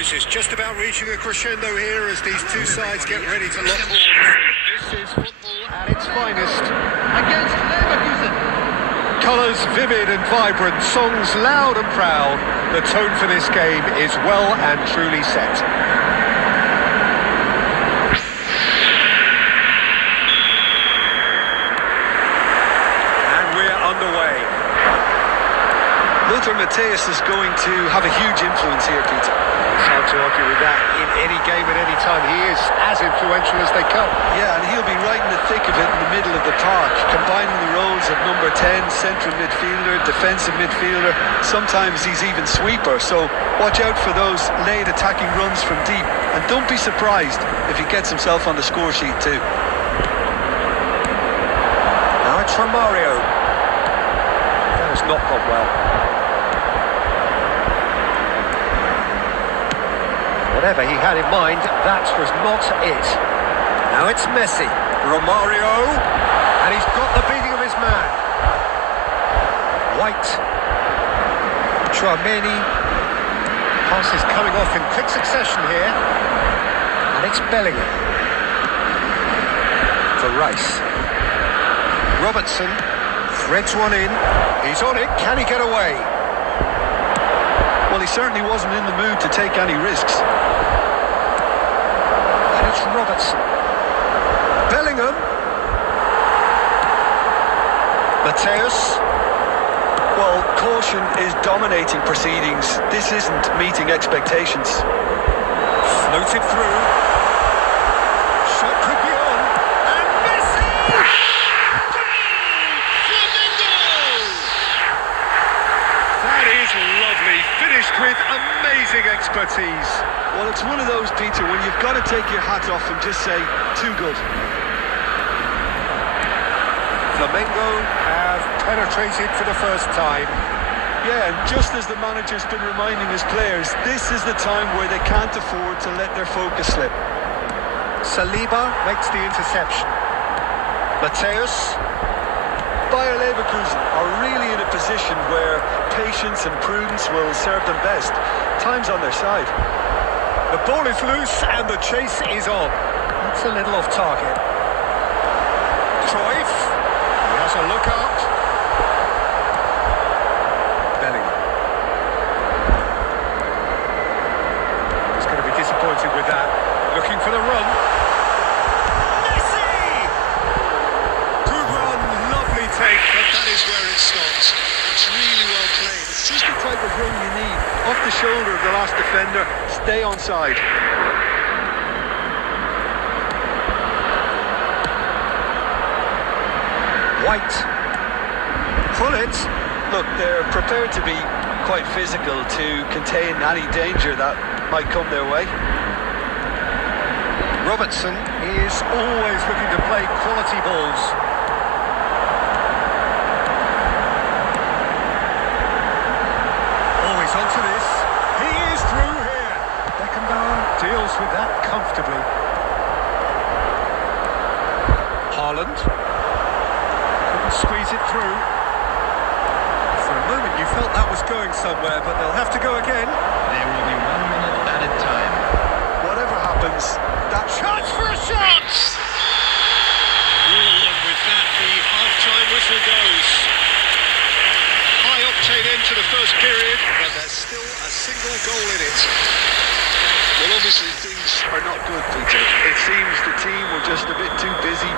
boys. It's just about reaching a crescendo here as these two sides get ready to lock horns. This is football at its finest against Leverkusen. Colours vivid and vibrant, songs loud and proud. The tone for this game is well and truly set. And we're underway. Lothar Matthäus is going to have a huge influence here, Peter. It's hard to argue with that. In any game at any time, he is as influential as they come. Yeah, and he'll be right in the thick of it in the middle of the park, combining the roles of number 10, central midfielder, defensive midfielder. Sometimes he's even sweeper, so watch out for those late attacking runs from deep. And don't be surprised if he gets himself on the score sheet too. Now it's from Mario. That has not gone well. Whatever he had in mind, that was not it. Now it's Messi, Romario, and he's got the beating of his man. White, Chouameni, passes coming off in quick succession here, and it's Bellingham. For Rice. Robertson, threads one in, he's on it, can he get away? Well, he certainly wasn't in the mood to take any risks. It's Robertson. Bellingham. Matthäus. Well, caution is dominating proceedings. This isn't meeting expectations. Floated through. Shot could be on. And Messi! Flamingo! That is lovely. Finished with amazing expertise. Well, it's one of those, Peter, when you've got to take your hat off and just say, too good. Flamengo have penetrated for the first time. Yeah, and just as the manager's been reminding his players, this is the time where they can't afford to let their focus slip. Saliba makes the interception. Matthäus. Bayer Leverkusen are really in a position where patience and prudence will serve them best. Time's on their side. The ball is loose and the chase is on. That's a little off target. Cruyff. He has a look out. Bellingham. He's going to be disappointed with that. Looking for the run. Messi! Good run, lovely take, but that is where it stops. It's really well played. It's just the type of run you need. Off the shoulder of the last defender, stay onside. White. Pull it. Look, they're prepared to be quite physical to contain any danger that might come their way. Robertson is always looking to play quality balls. Always onto this. He is through here. Beckenbauer deals with that comfortably. Haaland. Couldn't squeeze it through. For a moment you felt that was going somewhere, but they'll have to go again. There will be 1 minute added time. Whatever happens, that Chance for a shot! And with that, the half-time whistle goes. High-octane end to the first period, but there's still a single goal in it. Well, obviously things are not good, Peter. It seems the team were just a bit too busy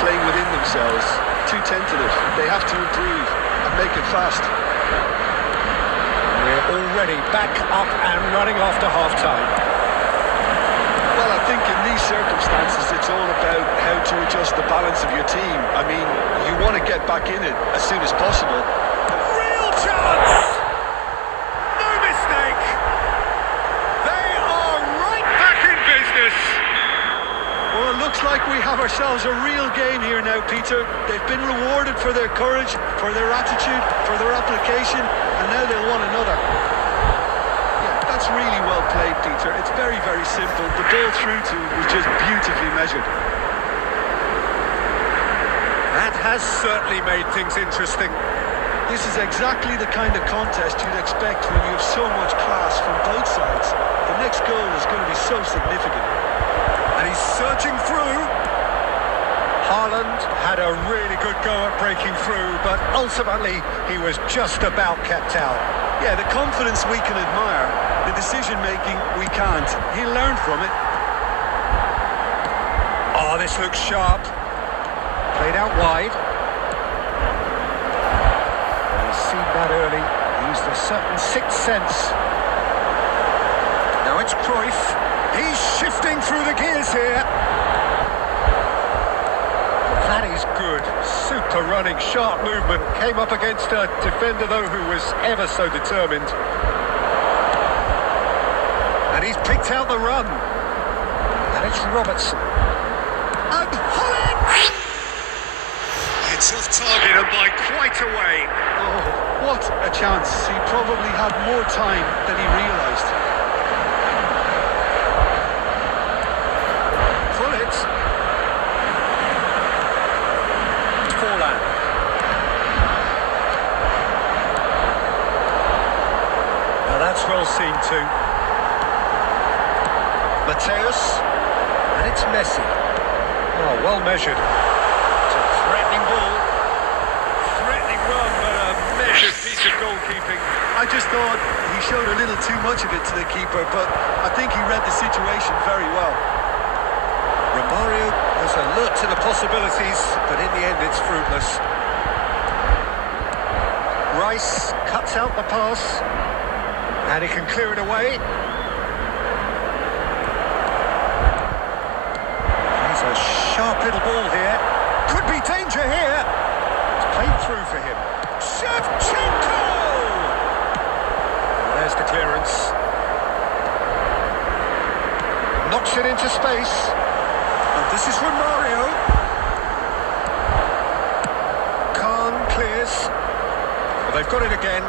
playing within themselves, too tentative. They have to improve and make it fast. We're already back up and running after half-time. Well, I think in these circumstances it's all about how to adjust the balance of your team. I mean, you want to get back in it as soon as possible. Real chance! No mistake! They are right back in business! Well, it looks like we have ourselves a real game here now, Peter. They've been rewarded for their courage, for their attitude, for their application, and now they'll want another. That's really well played, Peter. It's very, very simple. The ball through to him was just beautifully measured. That has certainly made things interesting. This is exactly the kind of contest you'd expect when you have so much class from both sides. The next goal is going to be so significant. And he's surging through. Haaland had a really good go at breaking through, but ultimately he was just about kept out. Yeah, the confidence we can admire, the decision-making we can't. He'll learn from it. Oh, this looks sharp. Played out wide. He's seen that early. Used a certain sixth sense. Now it's Cruyff. He's shifting through the gears here. That is good. Super running, sharp movement. Came up against a defender, though, who was ever so determined. And he's picked out the run. And it's Robertson. And Holland! It's off target and by quite a way. Oh, what a chance. He probably had more time than he realised. Now that's well seen too. Mateus, and it's Messi. Oh, well measured. It's a threatening ball. Threatening run, but a measured piece of goalkeeping. I just thought he showed a little too much of it to the keeper, but I think he read the situation very well. Romario was alert to the possibilities, but in the end it's fruitless. Rice cuts out the pass, and he can clear it away. He's a sharp little ball here. Could be danger here. It's played through for him. Shevchenko! And there's the clearance. Knocks it into space. And this is Romario. Khan clears. Well, they've got it again.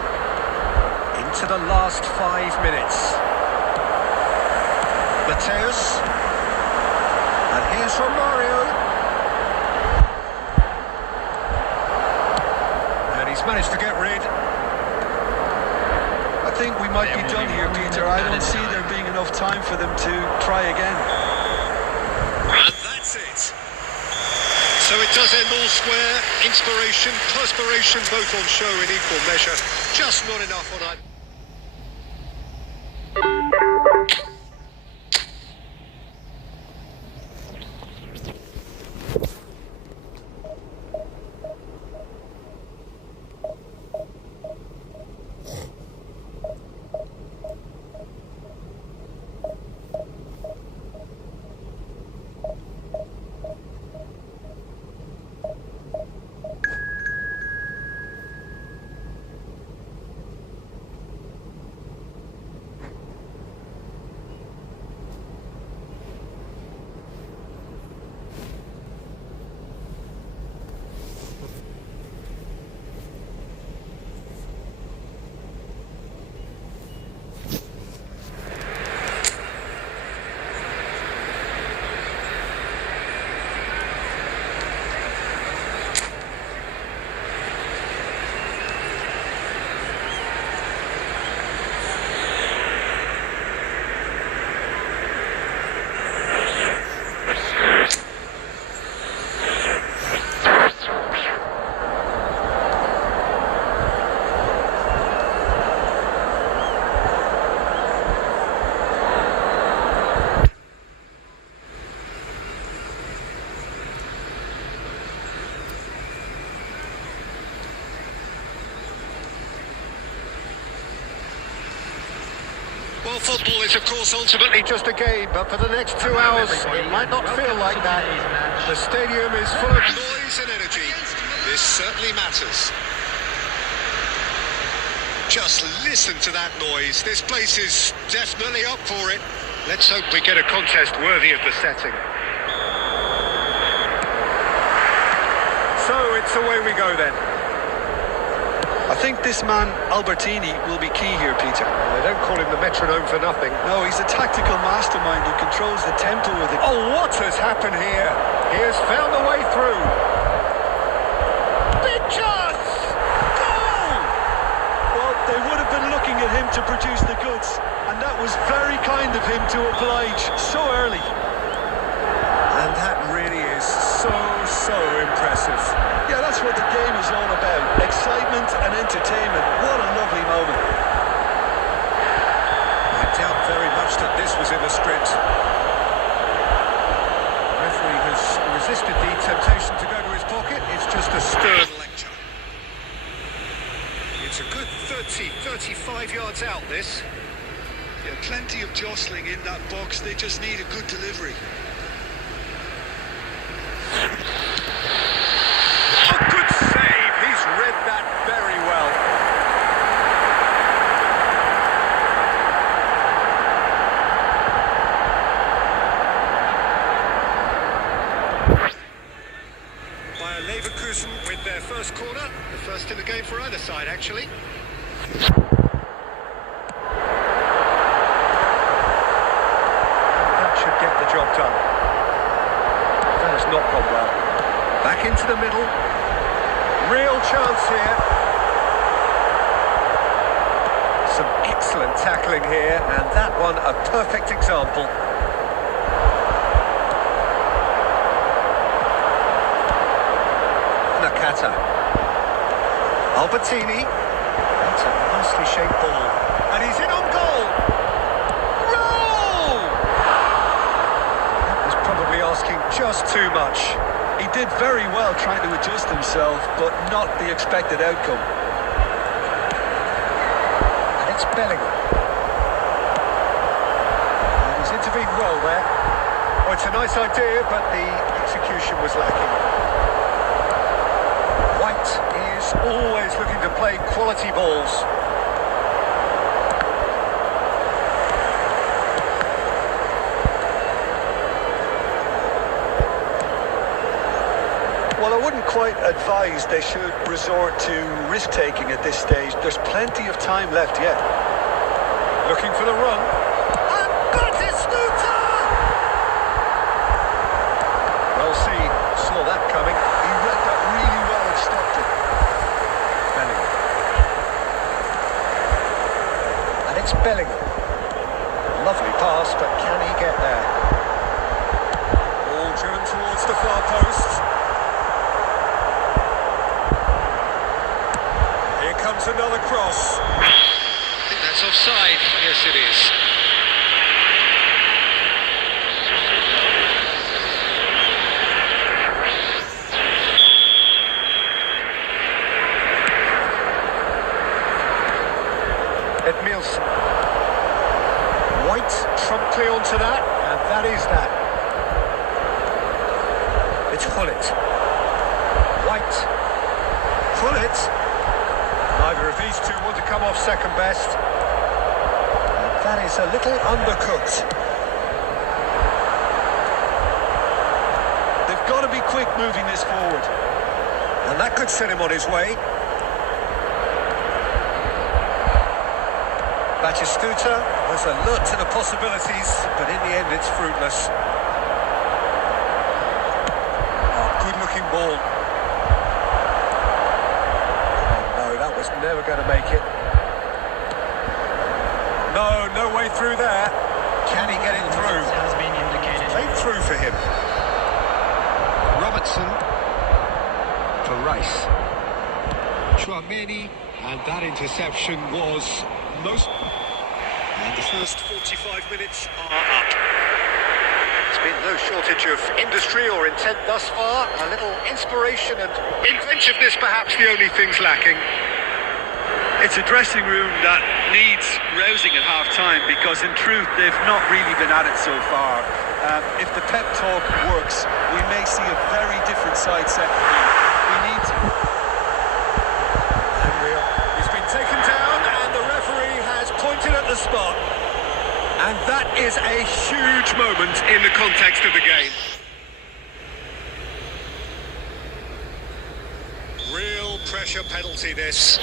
Into the last 5 minutes. Mateus. And here's Romario. And he's managed to get rid. I think we might be done here, Peter. I don't see there being enough time for them to try again. And that's it. So it does end all square. Inspiration, perspiration, both on show in equal measure. Just not enough on either. Well, football is, of course, ultimately just a game, but for the next 2 hours, it might not feel like that. The stadium is full of noise and energy. This certainly matters. Just listen to that noise. This place is definitely up for it. Let's hope we get a contest worthy of the setting. So, it's away we go then. I think this man, Albertini, will be key here, Peter. They don't call him the metronome for nothing. No, he's a tactical mastermind who controls the tempo of the... Oh, what has happened here? He has found a way through. Big chance! Goal! him to oblige so early. And that really is so impressive. Yeah, that's what the game is all about. Excitement and entertainment. What a lovely moment. I doubt very much that this was in the script. The referee has resisted the temptation to go to his pocket. It's just a stern lecture. It's a good 35 yards out, this. Yeah, plenty of jostling in that box. They just need a good delivery. A good save. He's read that very well. Bayer Leverkusen with their first corner. The first in the game for either side, actually. That should get the job done. That has not gone well. Back into the middle. Real chance here. Some excellent tackling here, and that one a perfect example. Nakata. Albertini. That's a nicely shaped ball. And he's in on goal. Goal! That was probably asking just too much. He did very well trying to adjust himself, but not the expected outcome. And it's Bellingham. And he's intervened well there. Well, it's a nice idea, but the execution was lacking. White is always looking to play quality balls. Well, I wouldn't quite advise they should resort to risk-taking at this stage. There's plenty of time left yet. Looking for the run. And Batistuta! Well, saw that coming. He read that really well and stopped it. Bellingham. And it's Bellingham. Lovely pass, but can he get there? Ball driven towards the far post. Here comes another cross. I think that's offside. Yes, it is. Edmilson. White promptly onto that, and that is that. It's Hullet. White. Hullet. Neither of these two want to come off second best. And that is a little undercooked. They've got to be quick moving this forward. And that could set him on his way. Batistuta was alert to the possibilities, but in the end it's fruitless. Oh, good-looking ball. Oh no, that was never going to make it. No way through there. Can he get it through? Has been indicated. Played through for him. Robertson for Rice. Chouameni, and that interception was most... And the first 45 minutes are up. There's been no shortage of industry or intent thus far. A little inspiration and inventiveness, perhaps the only things lacking. It's a dressing room that needs rousing at half-time because, in truth, they've not really been at it so far. If the pep talk works, we may see a very different side set. We need to. Unreal. He's been taken down and the referee has pointed at the spot. And that is a huge moment in the context of the game. Real pressure penalty, this.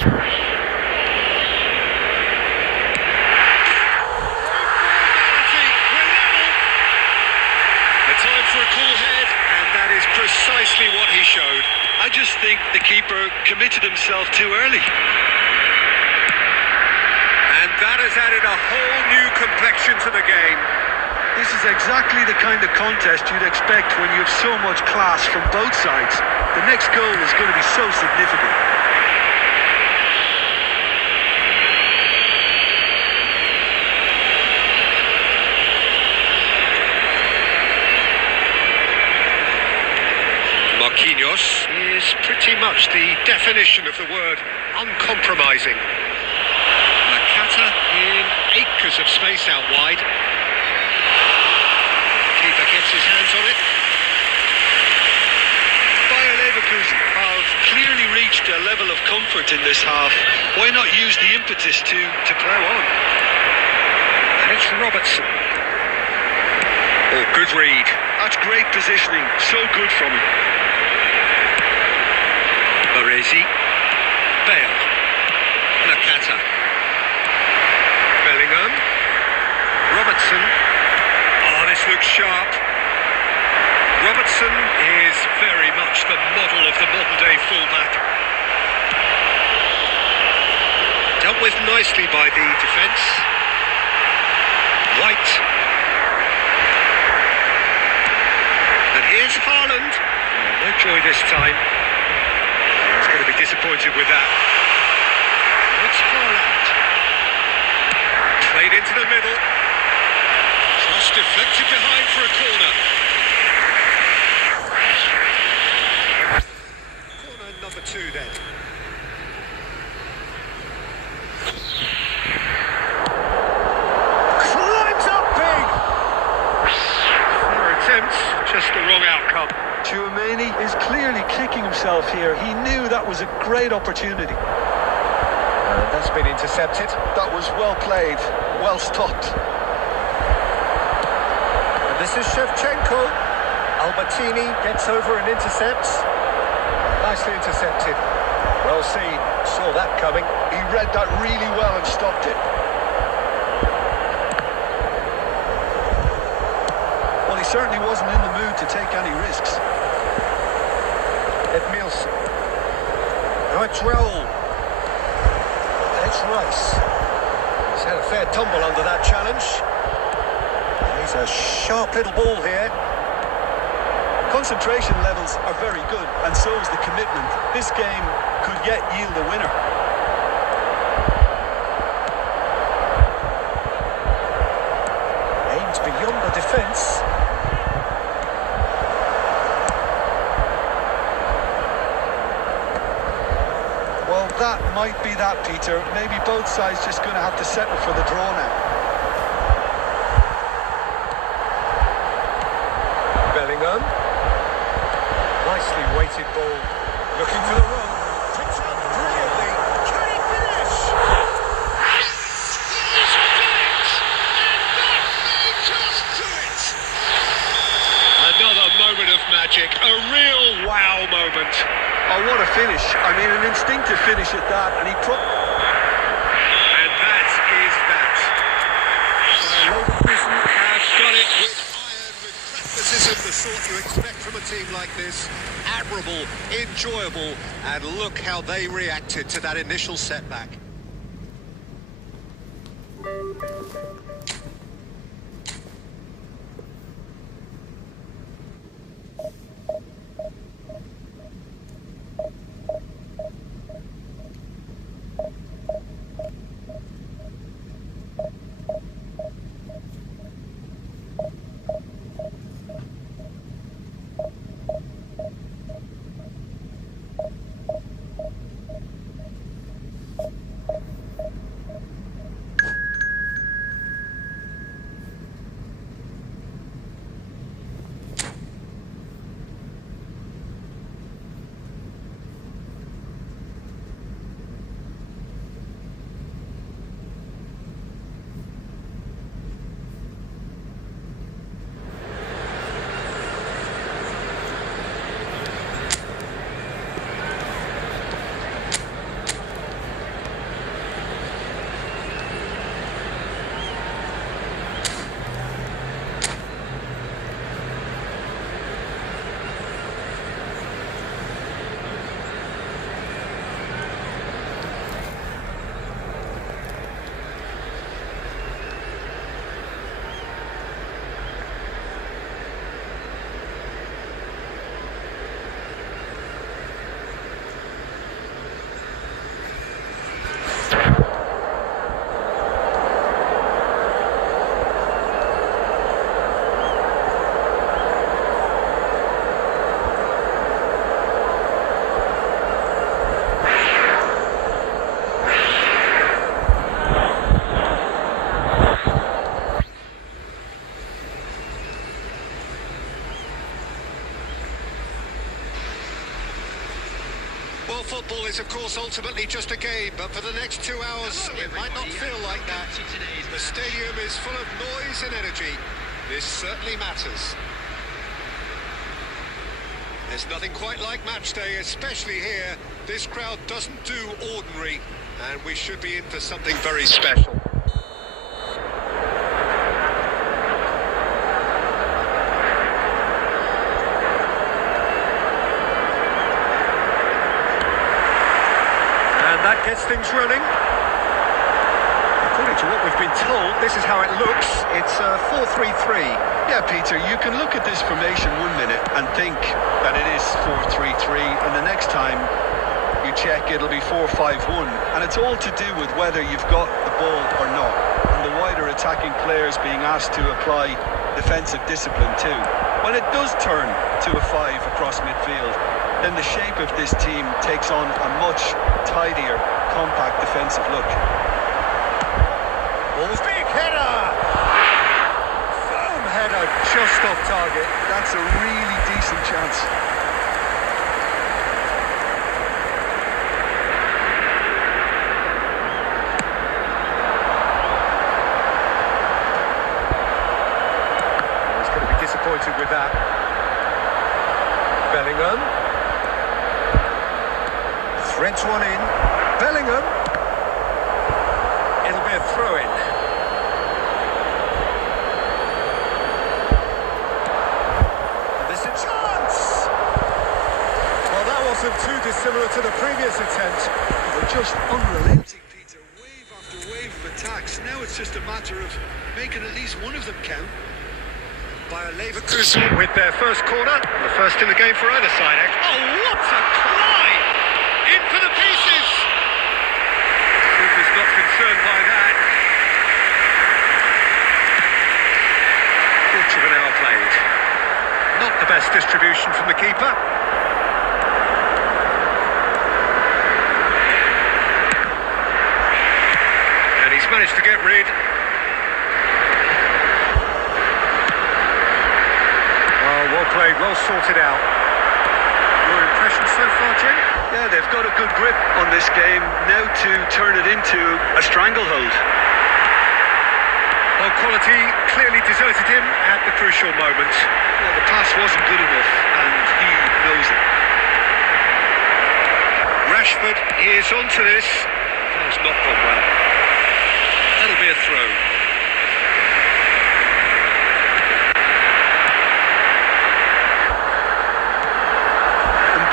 Time for a cool head, and that is precisely what he showed. I just think the keeper committed himself too early. And that has added a whole new complexion to the game. This is exactly the kind of contest you'd expect when you have so much class from both sides. The next goal is going to be so significant. Marquinhos is pretty much the definition of the word uncompromising. Nakata in acres of space out wide. Keeper gets his hands on it. Bayer Leverkusen have clearly reached a level of comfort in this half. Why not use the impetus to plough on? And it's Robertson. Oh, good read. That's great positioning. So good from him. Baresi. Bale. Nakata. Bellingham. Robertson. Oh, this looks sharp. Robertson is very much the model of the modern-day fullback. Dealt with nicely by the defence. White. And here's Haaland. Oh, no joy this time. He's going to be disappointed with that. It's Haaland. Played into the middle. Cross deflected behind for a corner. Corner number 2 then. Climbs up big. Fair attempt, just the wrong outcome. Tchouaméni is clearly kicking himself here. He knew that was a great opportunity. That's been intercepted. That was well played, well stopped. And this is Shevchenko. Albertini gets over and intercepts. Nicely intercepted. Well seen. Saw that coming. He read that really well and stopped it. Well, he certainly wasn't in the mood to take any risks. Edmilson. Now it's Raul. It's Rice. He's had a fair tumble under that challenge. He's a sharp little ball here. Concentration levels are very good, and so is the commitment. This game could yet yield a winner. Aimed beyond the defence. Well, that might be that, Peter. Maybe both sides just going to have to settle for the draw now. Bellingham. Nicely weighted ball. Looking for the run. Picks up brilliantly. Can he finish? He's done it! And that may just do it! Another moment of magic. A real wow moment. Oh, what a finish. I mean, an instinctive finish at that, and he And that is that. Leverkusen have done it with iron, with pragmatism, the sort you expect from a team like this. Admirable, enjoyable, and look how they reacted to that initial setback. Football is, of course, ultimately just a game, but for the next 2 hours, it might not feel like that. The stadium is full of noise and energy. This certainly matters. There's nothing quite like match day, especially here. This crowd doesn't do ordinary, and we should be in for something very special. That gets things running. According to what we've been told, this is how it looks. It's 4-3-3. Yeah, Peter, you can look at this formation 1 minute and think that it is 4-3-3, and the next time you check, it'll be 4-5-1. And it's all to do with whether you've got the ball or not, and the wider attacking players being asked to apply defensive discipline too. When it does turn to a 5 across midfield, then the shape of this team takes on a much tidier, compact defensive look. Ball's big header! Firm header, just off target. That's a really decent chance. He's going to be disappointed with that. Bellingham. Threads one in. Bellingham. It'll be a throw-in. This is a chance! Well, that wasn't too dissimilar to the previous attempt. They're just unrelenting, Peter. Wave after wave of attacks. Now it's just a matter of making at least one of them count. By a Leverkusen with their first corner. The first in the game for either side. Oh, what a climb! In for the pieces! Keeper's not concerned by that. Inch of an hour played. Not the best distribution from the keeper. And he's managed to get rid. Oh, well played, well sorted out. Your impression so far, Jim? Yeah, they've got a good grip on this game. Now to turn it into a stranglehold. Well, quality clearly deserted him at the crucial moment. Well, the pass wasn't good enough, and he knows it. Rashford is onto this. That has not gone well. That'll be a throw.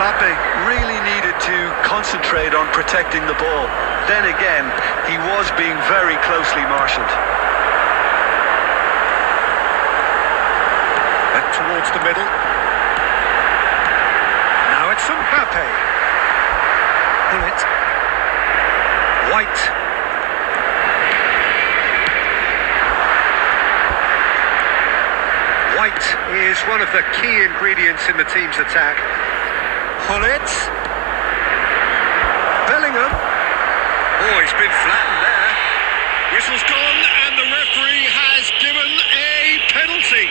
Mbappe really needed to concentrate on protecting the ball. Then again, he was being very closely marshalled. Back towards the middle. Now it's Mbappe. Bullet. White. White is one of the key ingredients in the team's attack. Bullet. Bellingham. Oh, he's been flattened there. Whistle's gone, and the referee has given a penalty.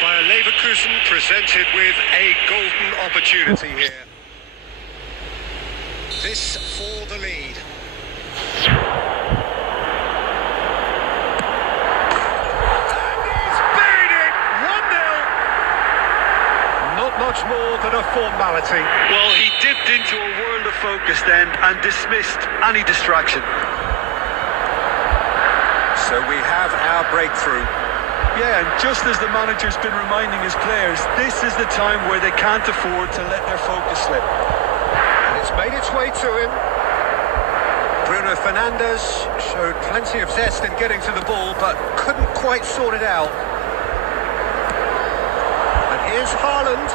By a Leverkusen presented with a golden opportunity here. This for the lead. Much more than a formality. Well, he dipped into a world of focus then and dismissed any distraction. So we have our breakthrough. Yeah, and just as the manager's been reminding his players, this is the time where they can't afford to let their focus slip. And it's made its way to him. Bruno Fernandes showed plenty of zest in getting to the ball, but couldn't quite sort it out. And here's Haaland.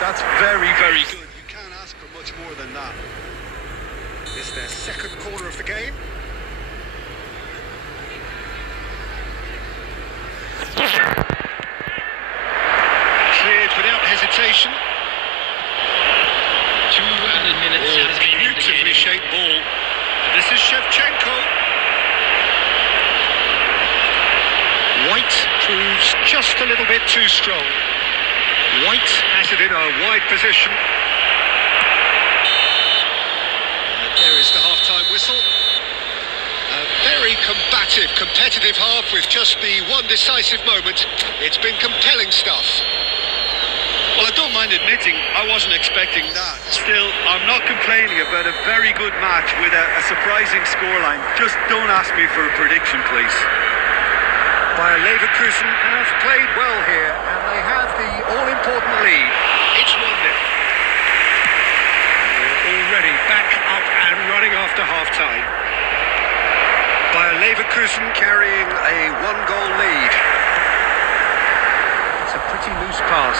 That's very, very good. You can't ask for much more than that. This is their second corner of the game. Cleared without hesitation. 2 minutes has been beautifully shaped ball. And this is Shevchenko. proves just a little bit too strong. White has it in a wide position. And there is the half-time whistle. A very combative, competitive half with just the one decisive moment. It's been compelling stuff. Well, I don't mind admitting I wasn't expecting that. Still, I'm not complaining about a very good match with a surprising scoreline. Just don't ask me for a prediction, please. Bayer Leverkusen have played well here, and they have the all-important lead. It's 1-0. They're already back up and running after half-time. Bayer Leverkusen carrying a one-goal lead. It's a pretty loose pass.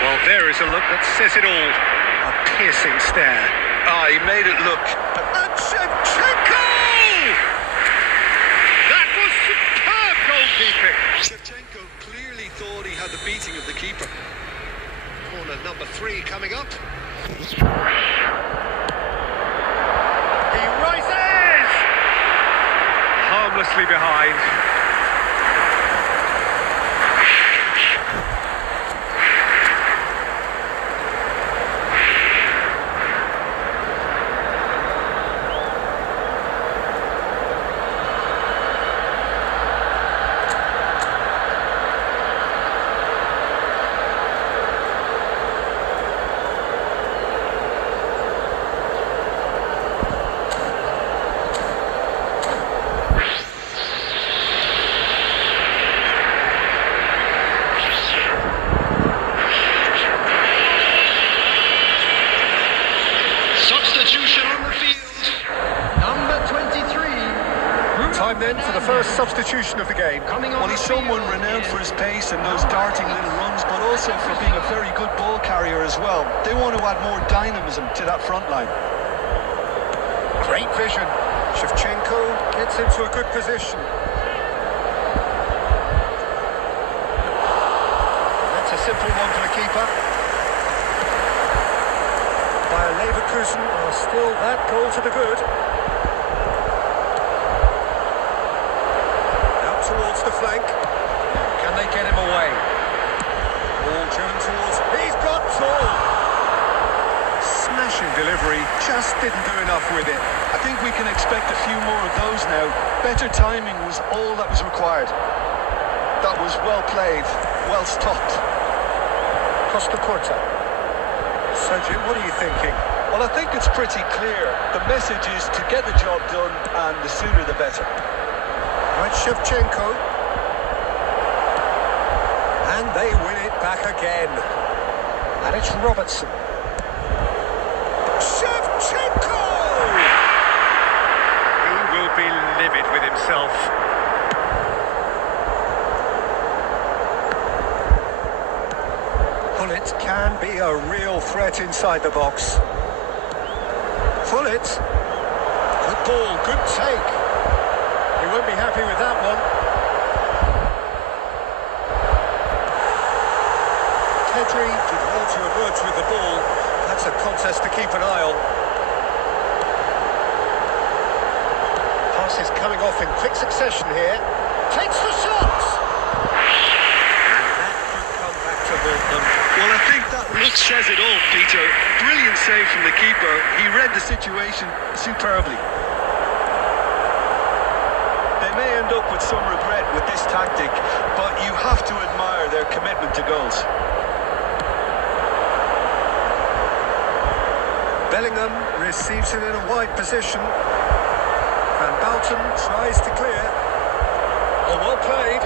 Well, there is a look that says it all. A piercing stare. Ah, he made it look. And Shevchenko! That was superb goalkeeping. Shevchenko clearly thought he had the beating of the keeper. Corner number 3 coming up. He rises! Harmlessly behind. Substitution on the field. Number 23. Time then for the first substitution of the game. Well, he's someone renowned for his pace and those darting little runs, but also for being a very good ball carrier as well. They want to add more dynamism to that front line. Great vision. Shevchenko gets into a good position. That's a simple one for the keeper. Bayer Leverkusen are still that goal to the good. Out towards the flank. Can they get him away? Ball driven towards... He's got Toll! Smashing delivery, just didn't do enough with it. I think we can expect a few more of those now. Better timing was all that was required. That was well played, well stopped. Costa Corta. So, Jim, what are you thinking? Well, I think it's pretty clear. The message is to get the job done, and the sooner the better. Right, Shevchenko. And they win it back again. And it's Robertson. Shevchenko! He will be livid with himself. Pullet can be a real threat inside the box. Pullet. Good ball, good take. He won't be happy with that one. Pedri did well to emerge with the ball. That's a contest to keep an eye on. Passes coming off in quick succession here. Takes the shots! And that could come back to haunt them. Well, I think that look says it all, Peter. Brilliant save from the keeper. He read the situation superbly. They may end up with some regret with this tactic, but you have to admire their commitment to goals. Bellingham receives it in a wide position. Van Bouten tries to clear. Oh, well played.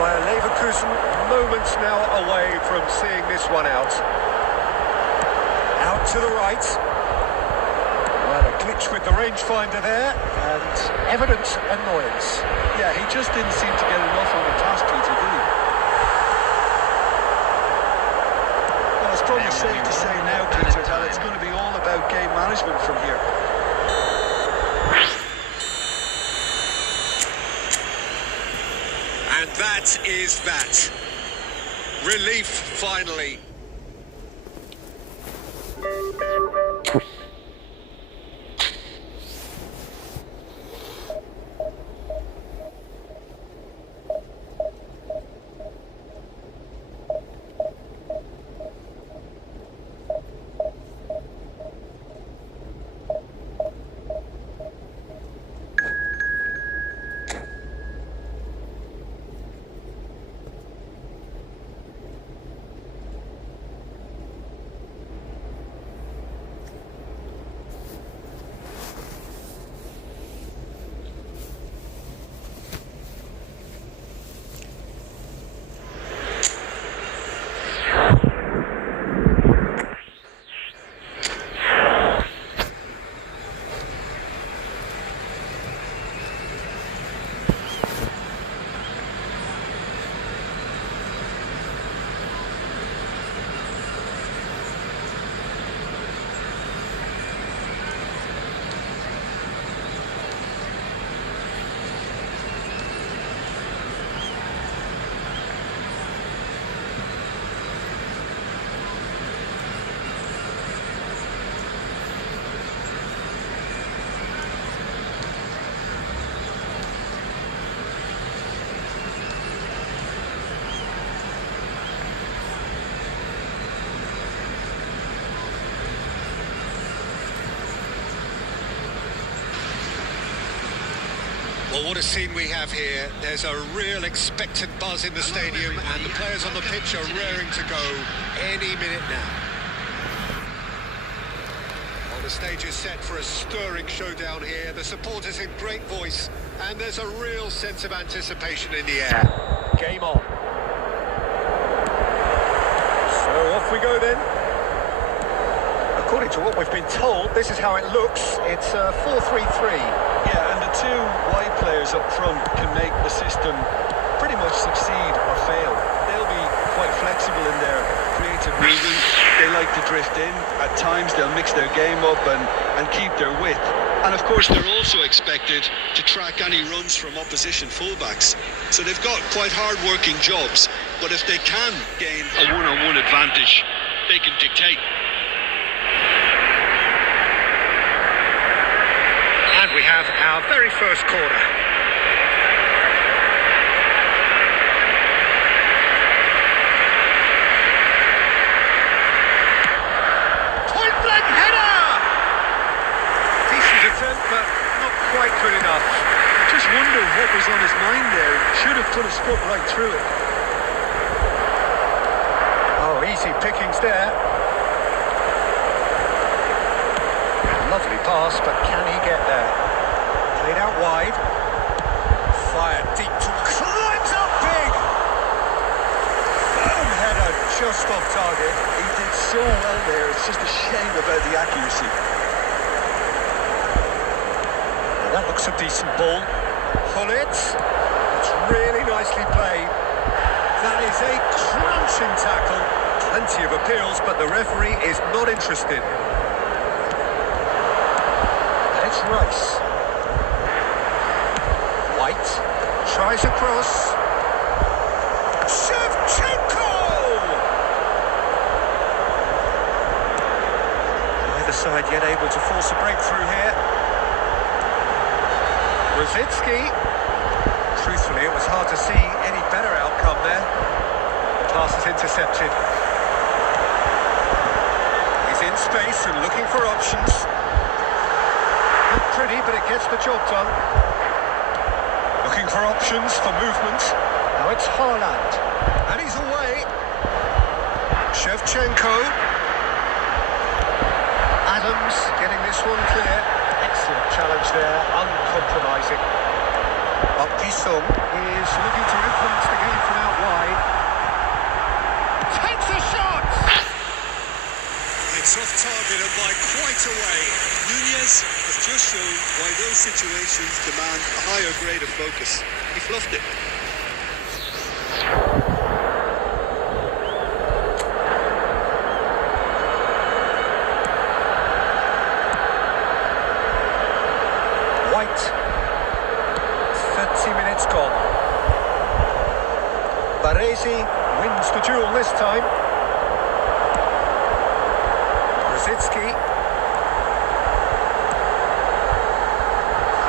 Bayer Leverkusen, moments now away from seeing this one out. Out to the right. Well, a glitch with the rangefinder there, and evident annoyance. Yeah, he just didn't seem to get enough on the task, Peter, did he? Well, it's probably safe to say now, Peter, that it's going to be all about game management from here. And that is that. Relief, finally. Well, what a scene we have here. There's a real expectant buzz in the stadium, and the players on the pitch are raring to go any minute now. Well, the stage is set for a stirring showdown here. The supporters in great voice, and there's a real sense of anticipation in the air. Game on. So off we go then. According to what we've been told, this is how it looks. It's 4-3-3. Yeah, and the two wide players up front can make the system pretty much succeed or fail. They'll be quite flexible in their creative movement. They like to drift in. At times they'll mix their game up and keep their width. And of course they're also expected to track any runs from opposition fullbacks. So they've got quite hard-working jobs, but if they can gain a one-on-one advantage, they can dictate. And we have our very first corner. Point blank header! Decent attempt, but not quite good enough. Just wonder what was on his mind there. Should have put his foot right through it. Oh, easy pickings there. Lovely pass, but can he get there? Played out wide. Fired deep to climbs up big. Boom, header just off target. He did so well there. It's just a shame about the accuracy. Well, that looks a decent ball. Hullet. It's really nicely played. That is a crunching tackle. Plenty of appeals, but the referee is not interested. It's Rice. White tries across. Shevchenko! Neither side yet able to force a breakthrough here. Rosicki. Truthfully, it was hard to see any better outcome there. The pass is intercepted. He's in space and looking for options. Not pretty, but it gets the job done. Looking for options for movement. Now it's Haaland. And he's away. Shevchenko. Adams getting this one clear. Excellent challenge there, uncompromising. But Kisung is looking to influence the game from out wide. Takes a shot! It's off target and by quite a way. Nunez has just shown why those situations demand a higher grade of focus. He fluffed it. White. 30 minutes gone. Baresi wins the duel this time. Rosicki.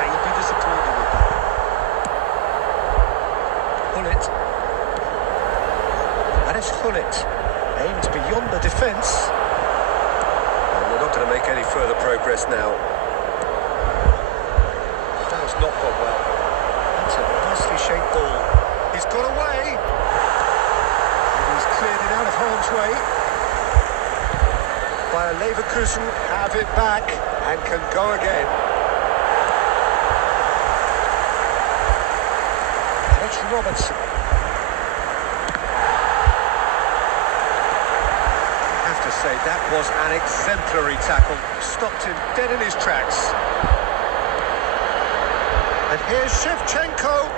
He'll be disappointed with that. Hullet. And it's Hullet. Aimed beyond the defence. And we're not going to make any further progress now. That has not gone well. That's a nicely shaped ball. He's got away. And he's cleared it out of harm's way. Bayer Leverkusen have it back and can go again. And it's Robertson. I have to say, that was an exemplary tackle. Stopped him dead in his tracks. And here's Shevchenko.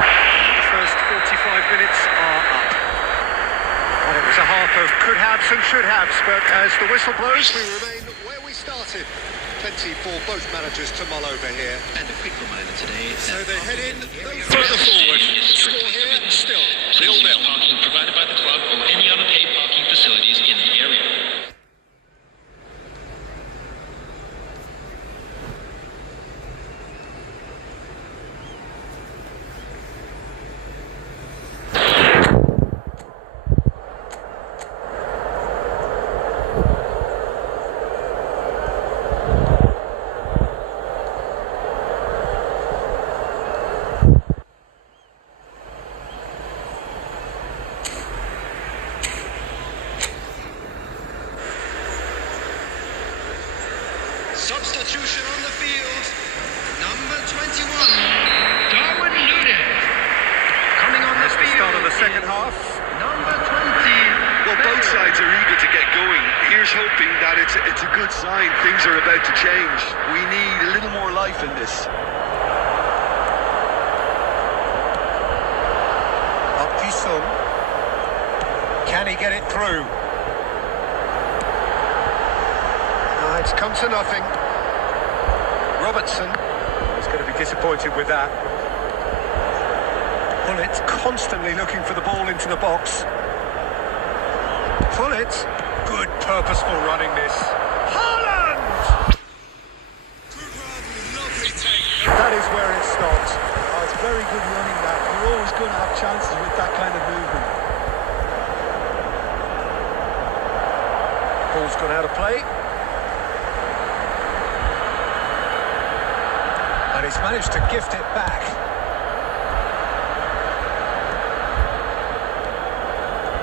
And the first 45 minutes are up. And it was a half of could-haves and should-haves, but as the whistle blows, we remain where we started. Plenty for both managers to mull over here. And a quick reminder today. So they head in no further forward. Score here, still 0-0. Parking provided by the club or any other paid parking facilities in the area. just hoping that it's a good sign. Things are about to change. We need a little more life in this. Sung. Can he get it through? It's come to nothing. Robertson is going to be disappointed with that. Pullet constantly looking for the ball into the box. Pullet, good purposeful running this. Haaland! Lovely take. That is where it stopped. Oh, it's very good running that. You're always going to have chances with that kind of movement. Ball's gone out of play. And he's managed to gift it back.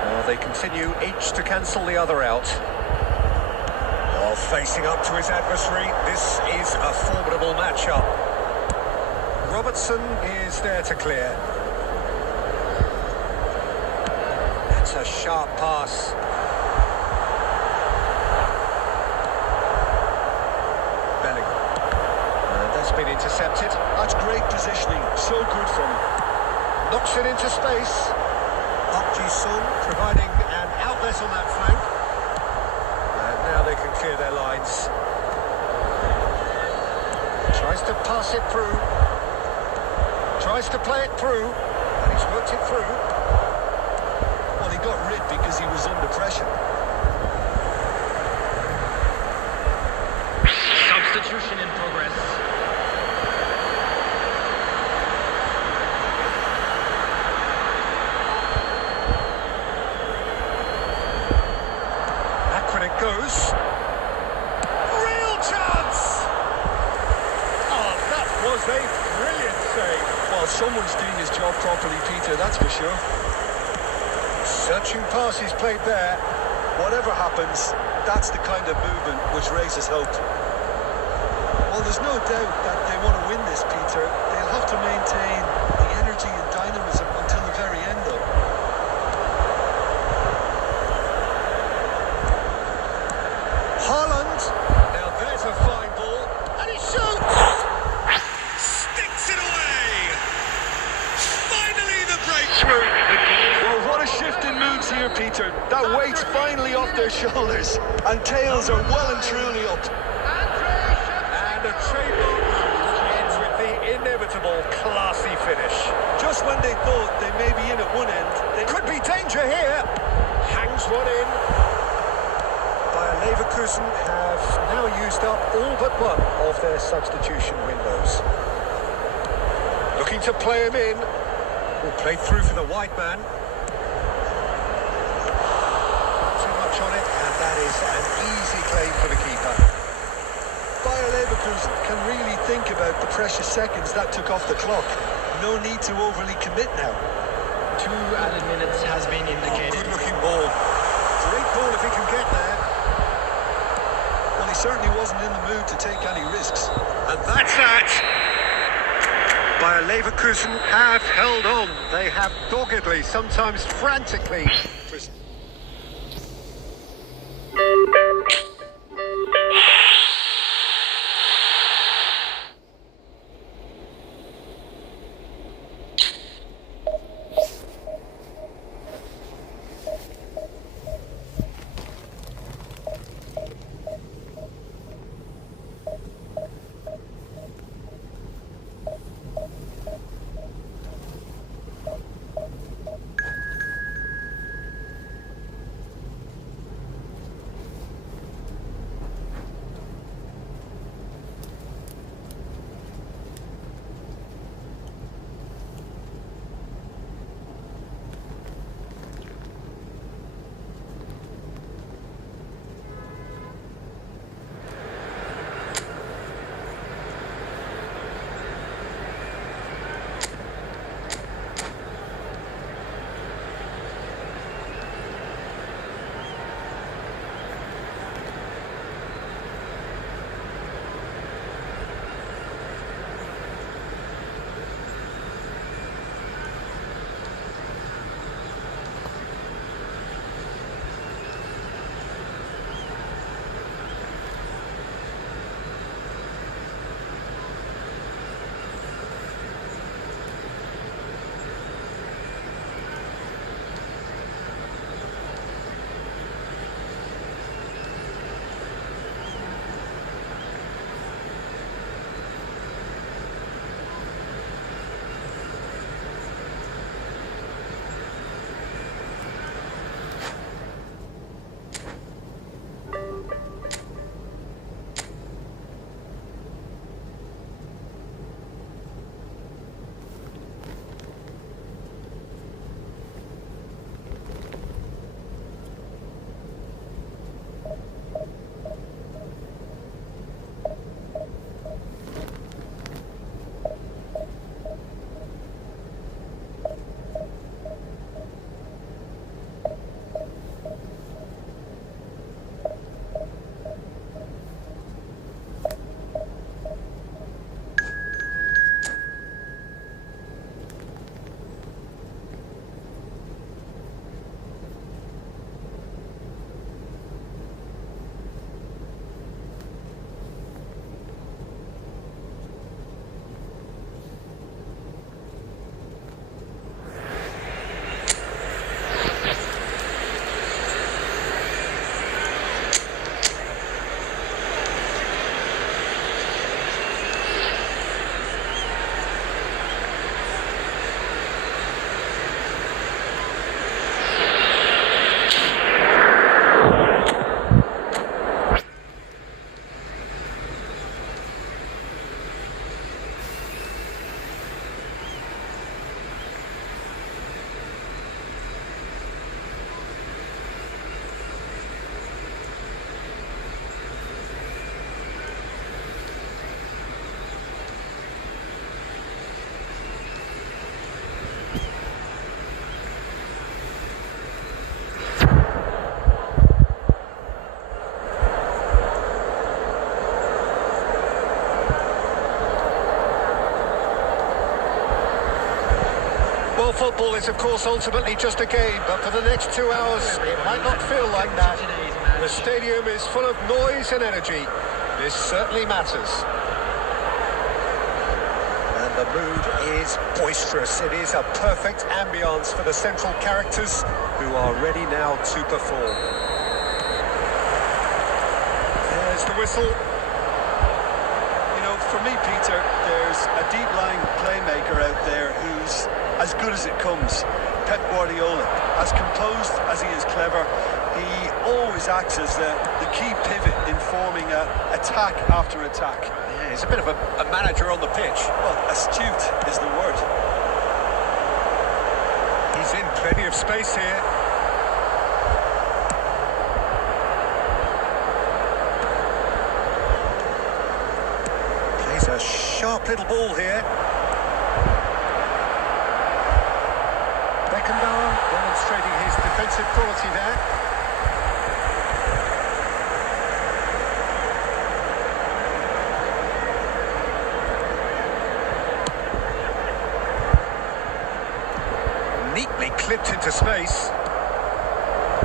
Well, they continue each to cancel the other out. While facing up to his adversary, this is a formidable matchup. Robertson is there to clear. That's a sharp pass. Bellingham. And that's been intercepted. That's great positioning. So good from him. Knocks it into space. Sung providing an outlet on that flank. And now they can clear their lines. Tries to pass it through. Tries to play it through. And he's worked it through. Well, he got rid because he was under pressure. Substitution in progress. Back when it goes. Real chance! Oh, that was a brilliant save. Well, someone's doing his job properly, Peter, that's for sure. Searching passes played there. Whatever happens, that's the kind of movement which raises hope. Well, there's no doubt that they want to win this, Peter. They'll have to maintain the energy and dynamism until the very end, though. Haaland. Now there's a fine ball. And he shoots! Sticks it away. Finally the breakthrough. Well, what a shift in moods here, Peter. That weight's finally off their shoulders, and tails are well and truly up. And a trademark which ends with the inevitable classy finish. Just when they thought they may be in at one end, they Could be danger here. Hangs one in. Bayer Leverkusen have now used up all but one of their substitution windows. Looking to play him in. Will play through for the wide man. Too much on it, and that is an easy claim for the keeper. Bayer Leverkusen can really think about the precious seconds that took off the clock. No need to overly commit now. 2 added minutes has been indicated. Good looking ball. Great ball if he can get there. Well, he certainly wasn't in the mood to take any risks. And that's that. Bayer Leverkusen have held on. They have doggedly, sometimes frantically. Well, football is, of course, ultimately just a game, but for the next 2 hours, it might not feel like that. The stadium is full of noise and energy. This certainly matters. And the mood is boisterous. It is a perfect ambience for the central characters who are ready now to perform. There's the whistle. You know, for me, Peter, there's a deep-lying playmaker out there who's as good as it comes. Pep Guardiola, as composed as he is clever, he always acts as the key pivot in forming attack after attack. Yeah, he's a bit of a manager on the pitch. Well, astute is the word. He's in plenty of space here. Plays a sharp little ball here. Beckenbauer demonstrating his defensive quality there. Neatly clipped into space.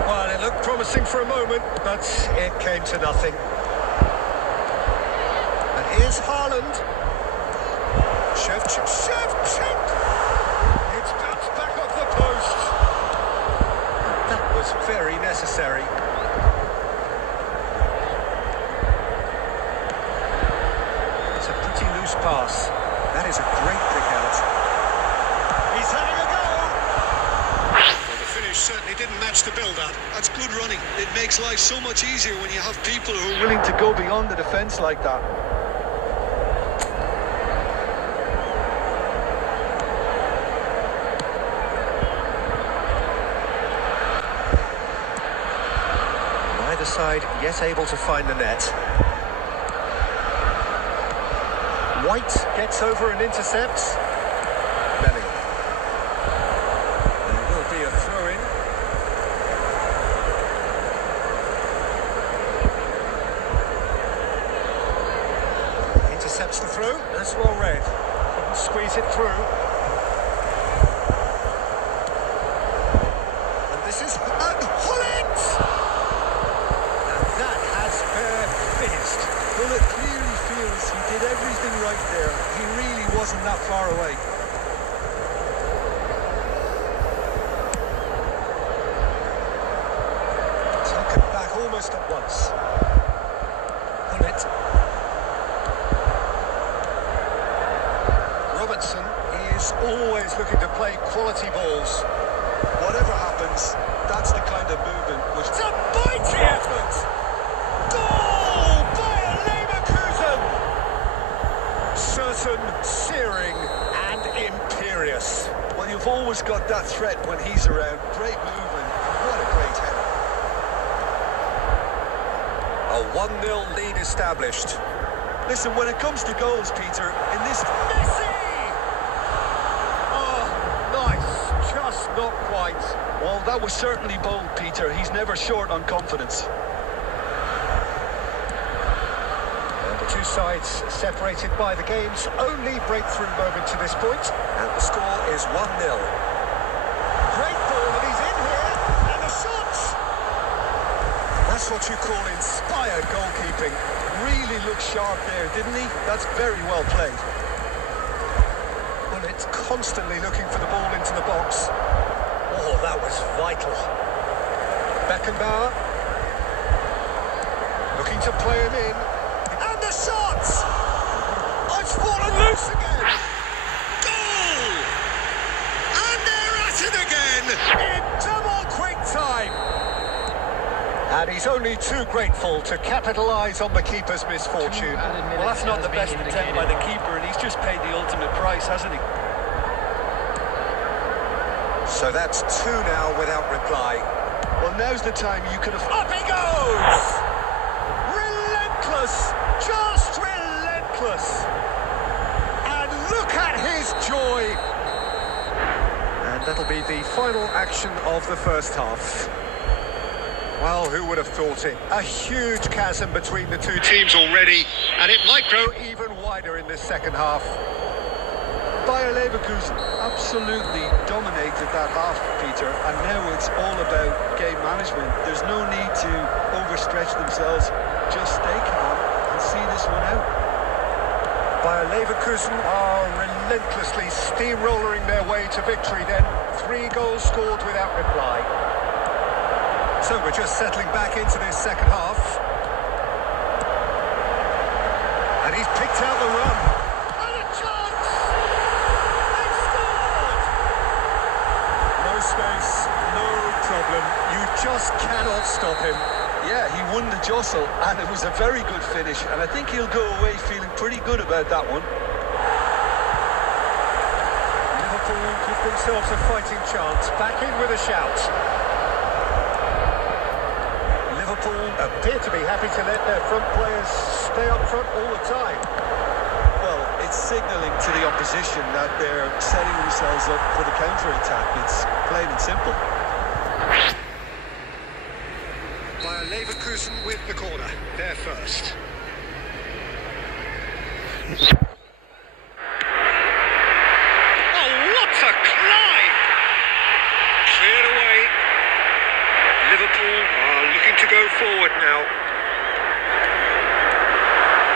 Well, it looked promising for a moment, but it came to nothing. And here's Haaland. Shevchenko. It's bounced back off the post. And that was very necessary. It's a pretty loose pass. That is a great pick out. He's having a go. Well, the finish certainly didn't match the build-up. That's good running. It makes life so much easier when you have people who are Willing to go beyond the defence like that. Neither side yet able to find the net. White gets over and intercepts. Bellingham. There will be a throw-in. Intercepts the throw. That's well read. Couldn't squeeze it through. And this is Holland! And that has finished. Well, it clearly feels he did everything right there. He really wasn't that far away. Taken back almost at once. Hunnit. Robertson is always looking to play quality balls. Whatever happens, that's the kind of movement which... It's a mighty effort! Goal by Leverkusen! Certain, searing and imperious. Well, you've always got that threat when he's around. Great movement, and what a great header. A 1-0 lead established. Listen, when it comes to goals, Peter, in this... Messi! Oh, nice. Just not quite. Well, that was certainly bold, Peter. He's never short on confidence. And the two sides separated by the game's only breakthrough moment to this point. And the score is 1-0. Great ball, and he's in here. And the shot! That's what you call inspired goalkeeping. Really looked sharp there, didn't he? That's very well played. Well, it's constantly looking for the ball into the box. Oh, that was vital. Beckenbauer. Looking to play him in. And the shot! Oh, it's fallen loose again. Goal! And they're at it again in double quick time. And he's only too grateful to capitalise on the keeper's misfortune. Well, that's not the best attempt by the keeper, and he's just paid the ultimate price, hasn't he? So that's 2 now without reply. Well, now's the time you could have... Up he goes! Relentless! Just relentless! And look at his joy! And that'll be the final action of the first half. Well, who would have thought it? A huge chasm between the two teams already, and it might grow even wider in this second half. By a Bayer Leverkusen absolutely dominated that half, Peter, and now it's all about game management. There's no need to overstretch themselves. Just stay calm and see this one out. Bayer Leverkusen are relentlessly steamrolling their way to victory then. 3 goals scored without reply. So we're just settling back into this second half. And he's picked out the run. And a chance! They've scored! No space, no problem. You just cannot stop him. Yeah, he won the jostle, and it was a very good finish, and I think he'll go away feeling pretty good about that one. Liverpool give themselves a fighting chance. Back in with a shout. Liverpool appear to be happy to let their front players stay up front all the time. Well, it's signalling to the opposition that they're setting themselves up for the counter-attack. It's plain and simple. Bayer Leverkusen with the corner. They're first. Oh, what a climb! Cleared away. Liverpool are looking to go forward now.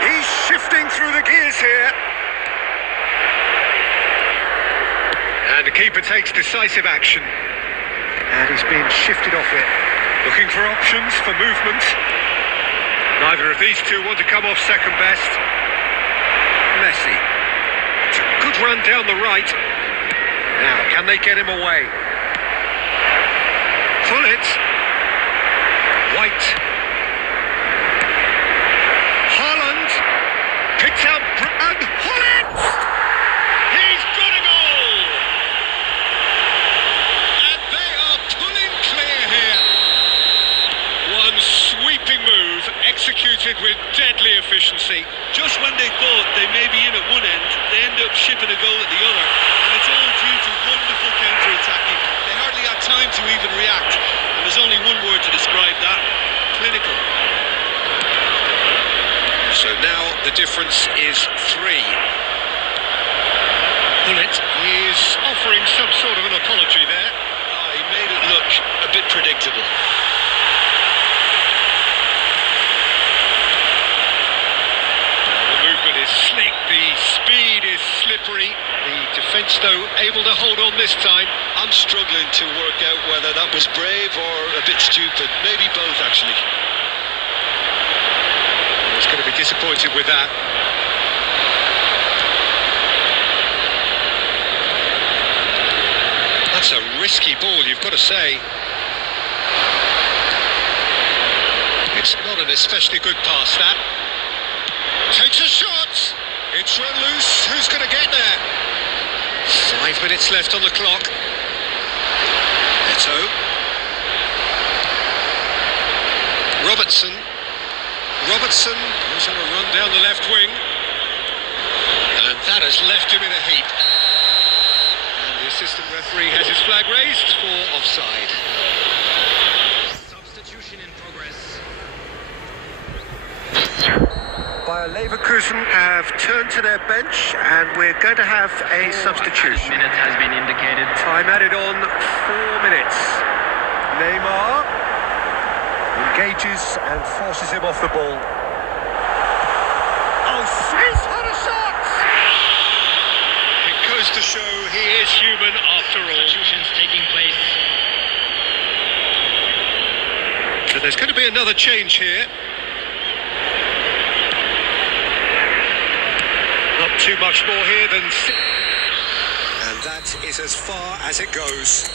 He's shifting through the gears here. And the keeper takes decisive action. And he's being shifted off it. Looking for options for movement. Neither of these two want to come off second best. Messi. It's a good run down the right. Now, can they get him away? Gullit. White. Haaland. Picks out and Gullit! He's got a goal! And they are pulling clear here. One sweeping move, executed with deadly efficiency. Just when they thought they may be in at one end, they end up shipping a goal at the other. And it's all due to wonderful counter-attacking. They hardly had time to even react. And there's only one word to describe that: clinical. So now the difference is 3. Gullit is offering some sort of an apology there. He made it look a bit predictable. The movement is slick, the speed is slippery. The defence, though, able to hold on this time. I'm struggling to work out whether that was brave or a bit stupid. Maybe both, actually. He's going to be disappointed with that. That's a risky ball, you've got to say. It's not an especially good pass, that. Takes a shot. It's run loose. Who's going to get there? 5 minutes left on the clock. Neto. Robertson goes on a run down the left wing. And that has left him in a heap. And the assistant referee has his flag raised for offside. Substitution in progress. Bayer Leverkusen have turned to their bench and we're going to have a substitution. Minute has been indicated. Time added on 4 minutes. Neymar engages and forces him off the ball. Oh, he's had a shot! It goes to show he is human after all. Substitutions taking place. So there's going to be another change here. Not too much more here than... And that is as far as it goes.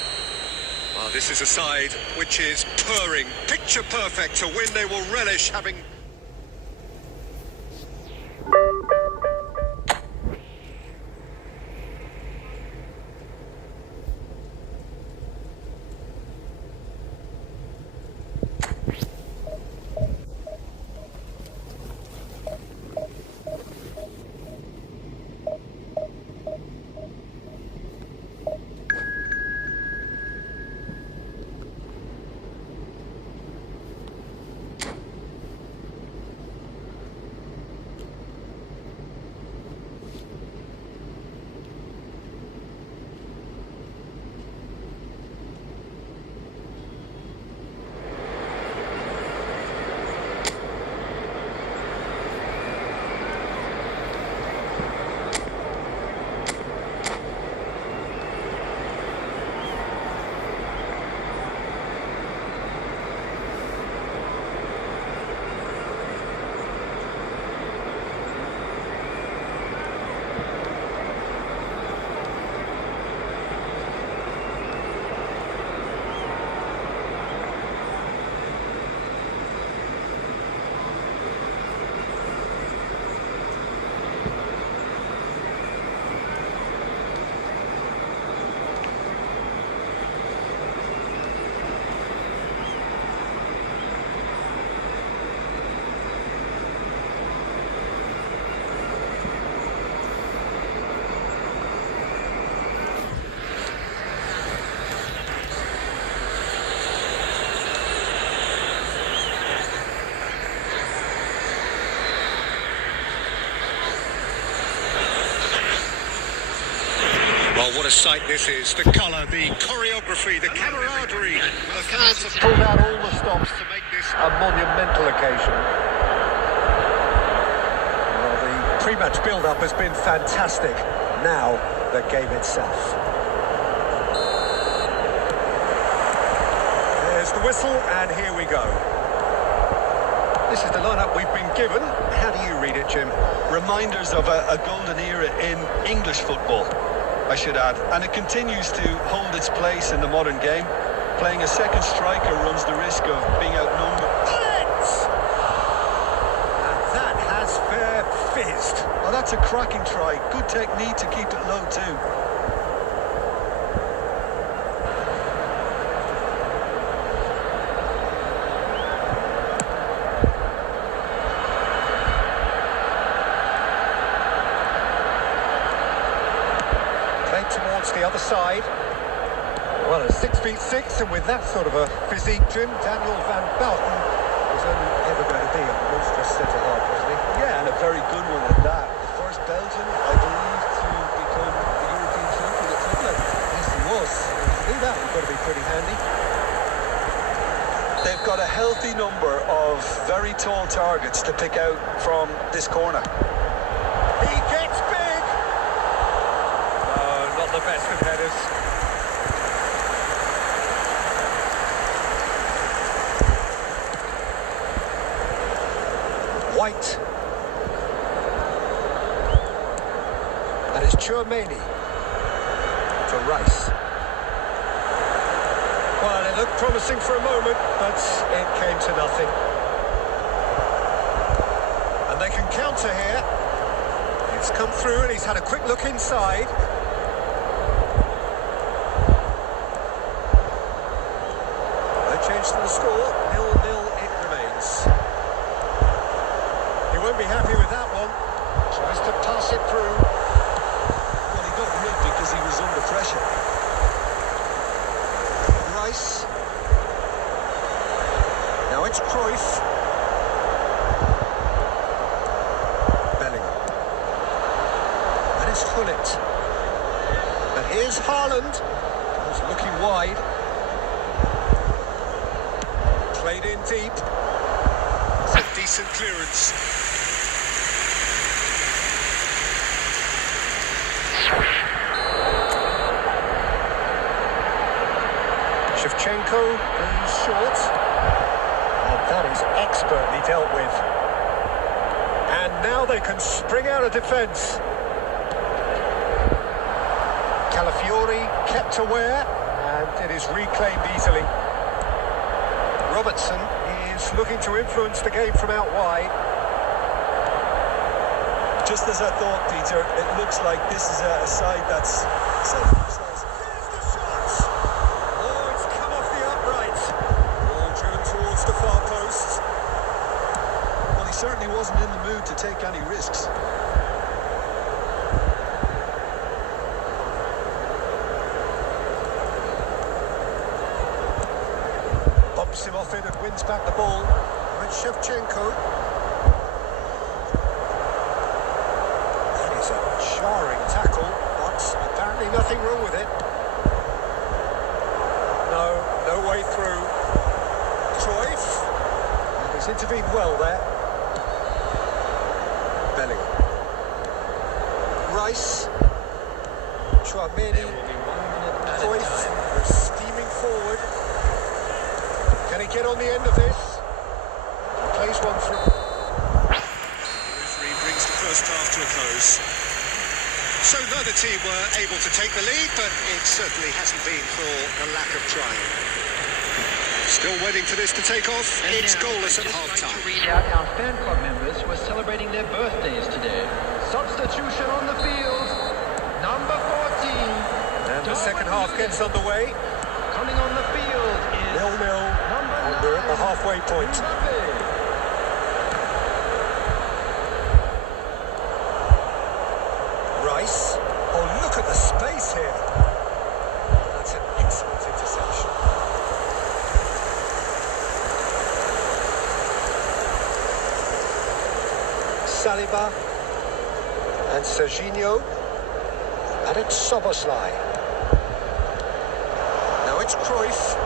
Well, this is a side which is purring, picture perfect to win. They will relish having... Well, what a sight this is. The colour, the choreography, the camaraderie. The fans have pulled out all the stops to make this a monumental occasion. Well, the pre-match build-up has been fantastic. Now, the game itself. There's the whistle, and here we go. This is the lineup we've been given. How do you read it, Jim? Reminders of a golden era in English football, I should add. And it continues to hold its place in the modern game. Playing a second striker runs the risk of being outnumbered. And that has fair fizzed. Oh, that's a cracking try. Good technique to keep it low too. Towards the other side. Well, at 6'6", and with that sort of a physique, Jim, Daniel van Bouten was only ever going to be a monstrous centre-half, wasn't he? Yeah, and a very good one at that. The first Belgian, I believe, to become the European champion at club level. Yes, he was. To do that, you've got to be pretty handy. They've got a healthy number of very tall targets to pick out from this corner. He gets big! Not the best of headers. White. And it's Chouameni to Rice. Well, it looked promising for a moment, but it came to nothing. And they can counter here. It's come through and he's had a quick look inside. Change to the score, 0-0 it remains. He won't be happy with that one. Tries to pass it through. Well, he got rid because he was under pressure. Rice. Now it's Cruyff. Bellingham. And it's Gullit. And here's Haaland. He's looking wide. Played in deep. It's a decent clearance. Shevchenko is short. And that is expertly dealt with. And now they can spring out of defence. Calafiori kept aware, and it is reclaimed easily. Robertson is looking to influence the game from out wide. Just as I thought, Peter, it looks like this is a side that's setting themselves. There's the shot! Oh, it's come off the upright. Ball driven towards the far post. Well, he certainly wasn't in the mood to take any risks. Bumps him off it and wins back the ball. With Shevchenko. That is a jarring tackle, but apparently nothing wrong with it. No way through. Cruyff. And he's intervened well there. Bellingham. Rice. Chouameni. Cruyff. They're steaming forward. Can he get on the end of this? Plays one through. Referee brings the first half to a close. So neither team were able to take the lead, but it certainly hasn't been for the lack of trying. Still waiting for this to take off. And It's now, goalless I'd at just like to half-time. read out our fan club members who are celebrating their birthdays today. Substitution on the field, number 14. And the second half gets underway. Coming on the field is 0-0. And we're at the halfway point. Rice. Oh, look at the space here. That's an excellent interception. Saliba and Serginho. And it's Soboslai. Now it's Cruyff.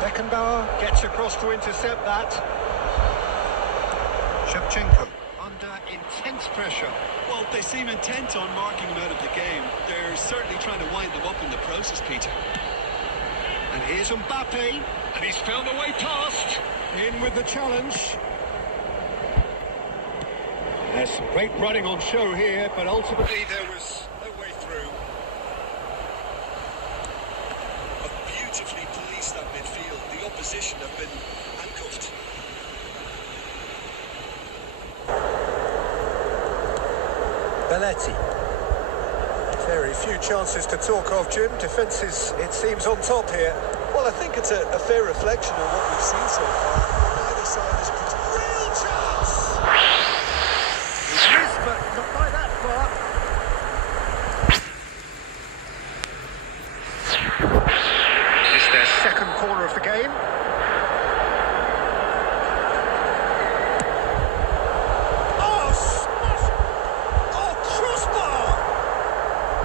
Beckenbauer gets across to intercept that. Shevchenko under intense pressure. Well, they seem intent on marking him out of the game. They're certainly trying to wind them up in the process, Peter. And here's Mbappe, and he's found a way past. In with the challenge. There's some great running on show here, but ultimately there was no way through. Beautifully policed that midfield. The opposition have been handcuffed. Belletti. Very few chances to talk of, Jim. Defence is, it seems, on top here. Well, I think it's a fair reflection of what we've seen so far. Neither side has put real chance. He's missed, but not by that far. It's their second corner of the game. Oh, smash! Oh, crossbar!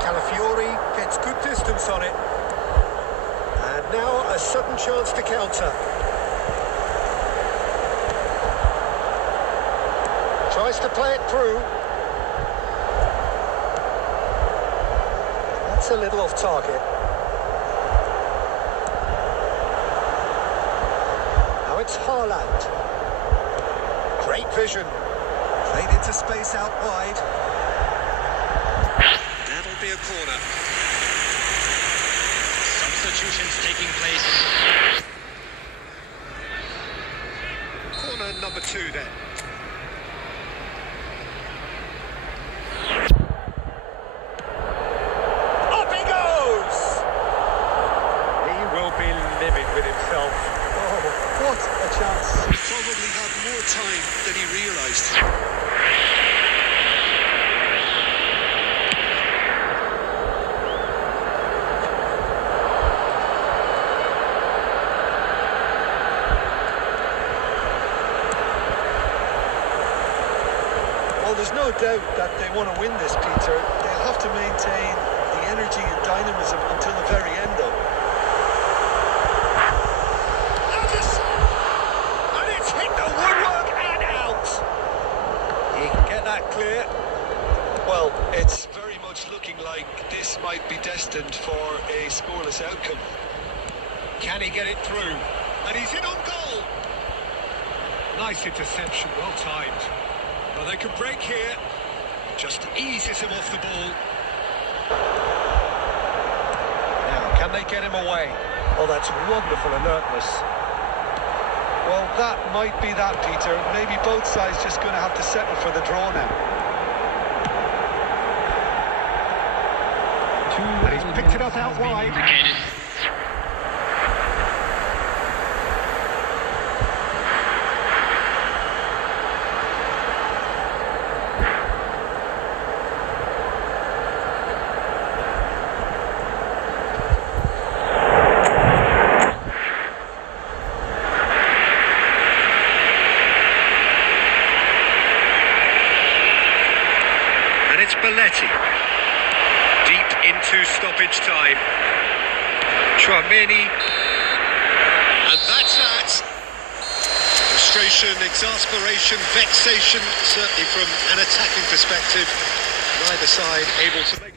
Calafiori gets good distance on it. And now a sudden chance to counter. Tries to play it through. That's a little off target. Now it's Haaland. Great vision. Played into space out wide. That'll be a corner. Substitutions taking place. Corner number 2 then. Up he goes! He will be livid with himself. Oh, what a chance. He probably had more time than he realised. Well, there's no doubt that they want to win this, Peter. They'll have to maintain the energy and dynamism until the very end, though. And it's hit the woodwork and out. He can get that clear. Well, it's very much looking like this might be destined for a scoreless outcome. Can he get it through? And he's in on goal. Nice interception, well timed. Well, they can break here. Just eases him off the ball. Now, can they get him away? Oh, that's wonderful alertness. Well, that might be that, Peter. Maybe both sides just going to have to settle for the draw now. And he's picked it up out wide. And it's Belletti. Deep into stoppage time. Chouameni. And that's that. Frustration, exasperation, vexation, certainly from an attacking perspective. Neither side able to make